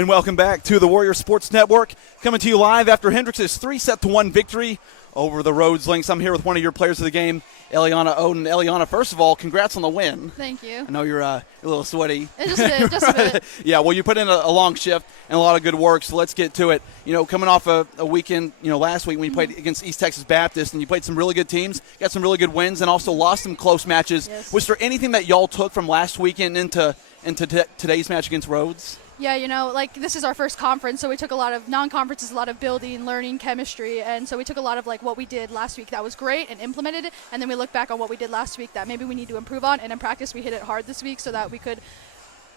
And welcome back to the Warrior Sports Network, coming to you live after Hendricks' 3-1 victory over the Rhodes Lynx. I'm here with one of your players of the game, Eliana Oden. Eliana, first of all, congrats on the win. Thank you. I know you're a little sweaty. Just a bit. Yeah, well, you put in a long shift and a lot of good work, so let's get to it. You know, coming off a weekend, last week when you played against East Texas Baptist, and you played some really good teams, got some really good wins, and also lost some close matches. Yes. Was there anything that y'all took from last weekend into today's match against Rhodes? Yeah, this is our first conference, so we took a lot of non-conferences, a lot of building, learning, chemistry, and so we took a lot of what we did last week that was great and implemented it, and then we look back on what we did last week that maybe we need to improve on, and in practice we hit it hard this week so that we could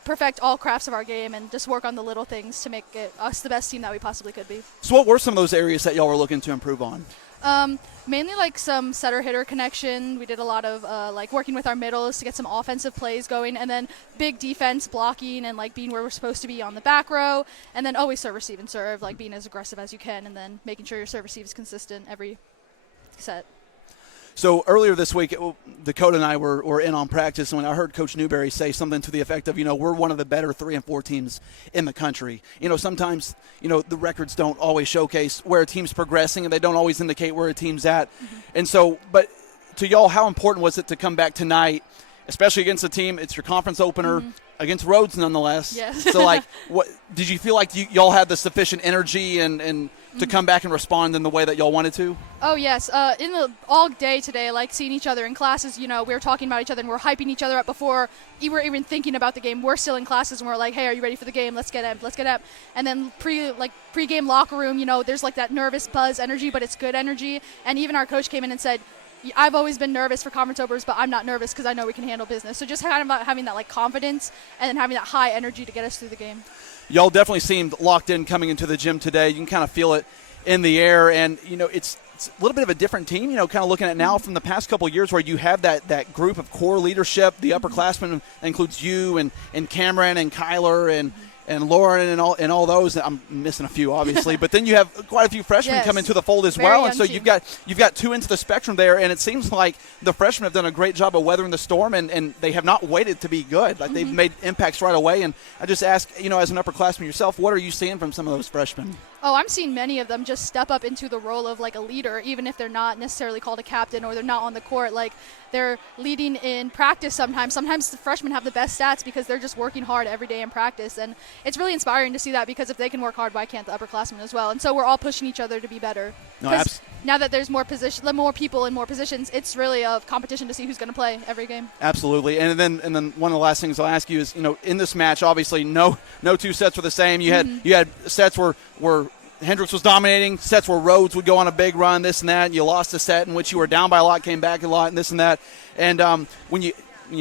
perfect all crafts of our game and just work on the little things to make us the best team that we possibly could be. So what were some of those areas that y'all were looking to improve on? Mainly some setter-hitter connection. We did a lot of working with our middles to get some offensive plays going, and then big defense blocking and being where we're supposed to be on the back row, and then always serve, receive, and serve, being as aggressive as you can, and then making sure your serve receive is consistent every set. So earlier this week, Dakota and I were in on practice, and when I heard Coach Newberry say something to the effect of, we're one of the better 3 and 4 teams in the country. Sometimes, the records don't always showcase where a team's progressing, and they don't always indicate where a team's at. Mm-hmm. And so, but to y'all, how important was it to come back tonight, especially against a team, it's your conference opener, against Rhodes nonetheless. Yes. So, what did you feel like y'all had the sufficient energy and to come back and respond in the way that y'all wanted to? Oh, yes. All day today, seeing each other in classes, we were talking about each other and we're hyping each other up before we were even thinking about the game. We're still in classes and we're like, hey, are you ready for the game? Let's get up. And then pre-game locker room, there's that nervous buzz energy, but it's good energy. And even our coach came in and said, I've always been nervous for conference openers, but I'm not nervous because I know we can handle business. So just kind of about having that confidence and then having that high energy to get us through the game. Y'all definitely seemed locked in coming into the gym today. You can kind of feel it in the air, and it's a little bit of a different team, kind of looking at now from the past couple of years where you have that group of core leadership, the upperclassmen includes you and Cameron and Kyler and Lauren and all those. I'm missing a few, obviously, but then you have quite a few freshmen come into the fold as well, and so you've got 2 into the spectrum there, and it seems like the freshmen have done a great job of weathering the storm, and they have not waited to be good. They've made impacts right away, and I just ask, as an upperclassman yourself, what are you seeing from some of those freshmen? Oh, I'm seeing many of them just step up into the role of a leader, even if they're not necessarily called a captain or they're not on the court. They're leading in practice sometimes. Sometimes the freshmen have the best stats because they're just working hard every day in practice. And it's really inspiring to see that because if they can work hard, why can't the upperclassmen as well? And so we're all pushing each other to be better. Because now that there's more people in more positions, it's really a competition to see who's going to play every game. Absolutely. And then one of the last things I'll ask you is, in this match, obviously no 2 sets were the same. You had sets where Hendricks was dominating, sets where Rhodes would go on a big run, this and that, and you lost a set in which you were down by a lot, came back a lot, and this and that. And when you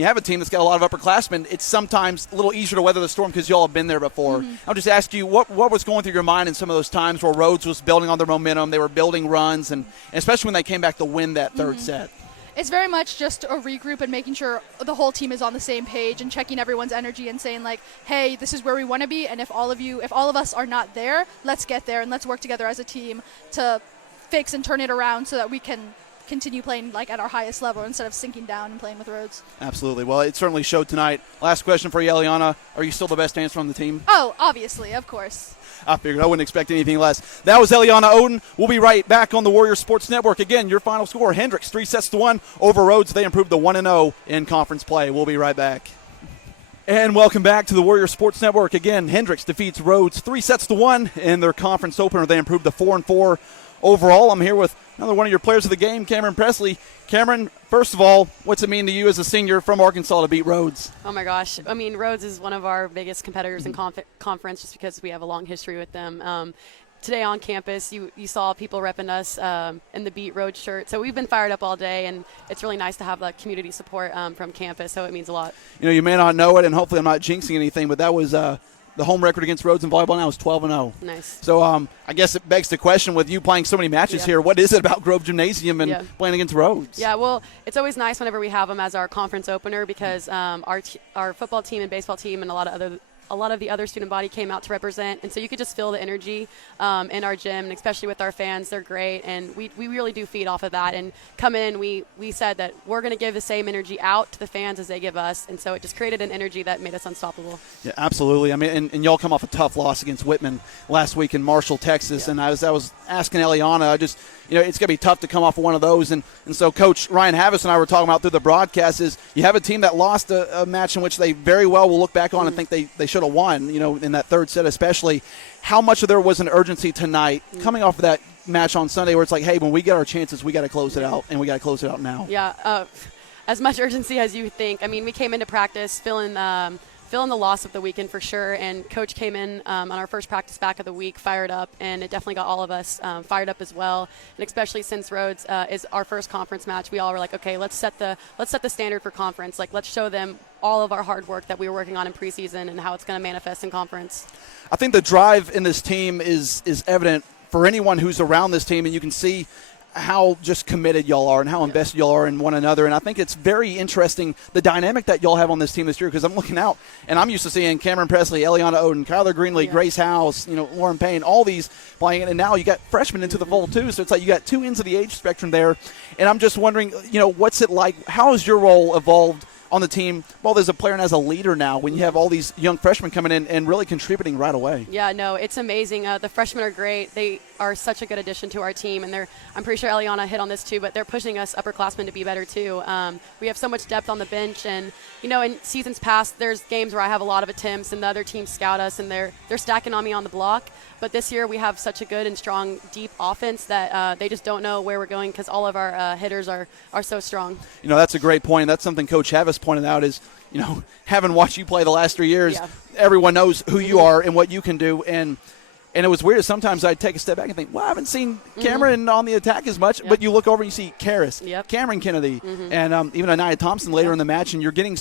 have a team that's got a lot of upperclassmen, it's sometimes a little easier to weather the storm because you all have been there before. I'll just ask you, what was going through your mind in some of those times where Rhodes was building on their momentum, they were building runs, and especially when they came back to win that third set? It's very much just a regroup and making sure the whole team is on the same page and checking everyone's energy and saying hey, this is where we want to be, and if all of us are not there, let's get there and let's work together as a team to fix and turn it around so that we can continue playing at our highest level instead of sinking down and playing with Rhodes. Absolutely. Well, it certainly showed tonight. Last question for you, Eliana. Are you still the best dancer on the team? Oh, obviously, of course. I figured I wouldn't expect anything less. That was Eliana Oden. We'll be right back on the Warrior Sports Network. Again, your final score, Hendricks 3-1 over Rhodes. They improved to 1-0 in conference play. We'll be right back. And welcome back to the Warrior Sports Network. Again, Hendricks defeats Rhodes 3-1 in their conference opener. They improved to 4-4 overall. I'm here with another one of your players of the game, Cameron Presley. Cameron, first of all, what's it mean to you as a senior from Arkansas to beat Rhodes? Oh, my gosh. I mean, Rhodes is one of our biggest competitors in conference just because we have a long history with them. Today on campus, you saw people repping us in the Beat Rhodes shirt. So we've been fired up all day, and it's really nice to have that community support from campus, so it means a lot. You may not know it, and hopefully I'm not jinxing anything, but that was the home record against Rhodes in volleyball now is 12-0. Nice. So I guess it begs the question, with you playing so many matches here, what is it about Grove Gymnasium and playing against Rhodes? Yeah, well, it's always nice whenever we have them as our conference opener because our football team and baseball team and a lot a lot of the other student body came out to represent, and so you could just feel the energy in our gym, and especially with our fans. They're great, and we really do feed off of that. And come in, we said that we're going to give the same energy out to the fans as they give us, and so it just created an energy that made us unstoppable. Yeah, absolutely. I mean, and y'all come off a tough loss against Whitman last week in Marshall, Texas, and I was asking Eliana, it's going to be tough to come off of one of those, and so Coach Ryan Havis and I were talking about through the broadcast is you have a team that lost a match in which they very well will look back on and think they should have won, in that third set especially. How much of there was an urgency tonight coming off of that match on Sunday where it's like, hey, when we get our chances, we got to close it out, and we got to close it out now. Yeah, as much urgency as you think. I mean, we came into practice feeling the loss of the weekend for sure, and Coach came in on our first practice back of the week fired up, and it definitely got all of us fired up as well. And especially since Rhodes is our first conference match, we all were like, okay, let's set the standard for conference. Like, let's show them all of our hard work that we were working on in preseason and how it's going to manifest in conference. I think the drive in this team is evident for anyone who's around this team, and you can see how just committed y'all are and how invested y'all are in one another. And I think it's very interesting, the dynamic that y'all have on this team this year, because I'm looking out, and I'm used to seeing Cameron Presley, Eliana Oden, Kyler Greenlee, Grace House, Lauren Payne, all these playing, and now you got freshmen into the fold too, so it's like you got two ends of the age spectrum there. And I'm just wondering, what's it like? How has your role evolved on the team, both as a player and as a leader now, when you have all these young freshmen coming in and really contributing right away? Yeah, no, it's amazing. The freshmen are great. They are such a good addition to our team, and I'm pretty sure Eliana hit on this too, but they're pushing us upperclassmen to be better too. We have so much depth on the bench, and in seasons past, there's games where I have a lot of attempts, and the other teams scout us, and they're stacking on me on the block. But this year we have such a good and strong, deep offense that they just don't know where we're going because all of our hitters are so strong. That's a great point. That's something Coach Havis pointed out is, having watched you play the last 3 years, everyone knows who you are and what you can do. And it was weird. Sometimes I'd take a step back and think, well, I haven't seen Cameron on the attack as much. But you look over and you see Karis, Cameron Kennedy, and even Anaya Thompson later in the match, and you're getting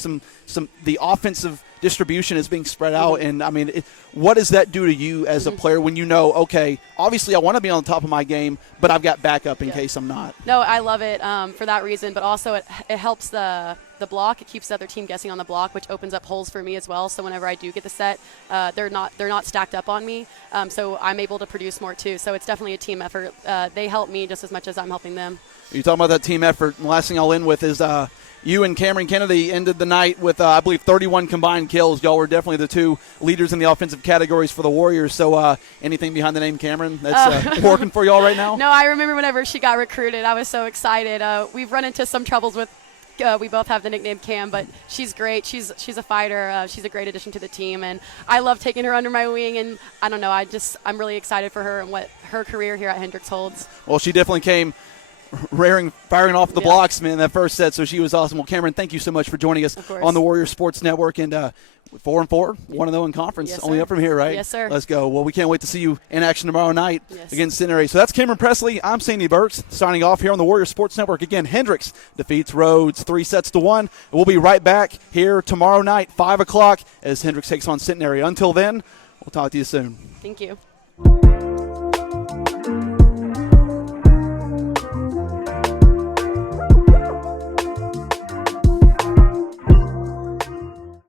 the offensive distribution is being spread out. And, I mean, what does that do to you as a player when okay, obviously I want to be on the top of my game, but I've got backup in case I'm not? No, I love it for that reason, but also it helps the block. It keeps the other team guessing on the block, which opens up holes for me as well. So whenever I do get the set, they're not stacked up on me, so I'm able to produce more too. So it's definitely a team effort. They help me just as much as I'm helping them. You're talking about that team effort, and the last thing I'll end with is you and Cameron Kennedy ended the night with, I believe, 31 combined kills. Y'all were definitely the two leaders in the offensive categories for the Warriors. So anything behind the name Cameron that's working for y'all right now? No, I remember whenever she got recruited, I was so excited. We've run into some troubles with we both have the nickname Cam, but she's great. She's a fighter. She's a great addition to the team, and I love taking her under my wing. And I don't know, I'm really excited for her and what her career here at Hendrix holds. Well, she definitely came firing off the blocks, man, that first set. So she was awesome. Well, Cameron, thank you so much for joining us on the Warriors Sports Network. And 4-4, 1-0 in conference. Only up from here, right? Yes, sir. Let's go. Well, we can't wait to see you in action tomorrow night against Centenary. So that's Cameron Presley. I'm Sandy Burks signing off here on the Warriors Sports Network. Again, Hendrix defeats Rhodes 3-1. We'll be right back here tomorrow night, 5 o'clock, as Hendrix takes on Centenary. Until then, we'll talk to you soon. Thank you.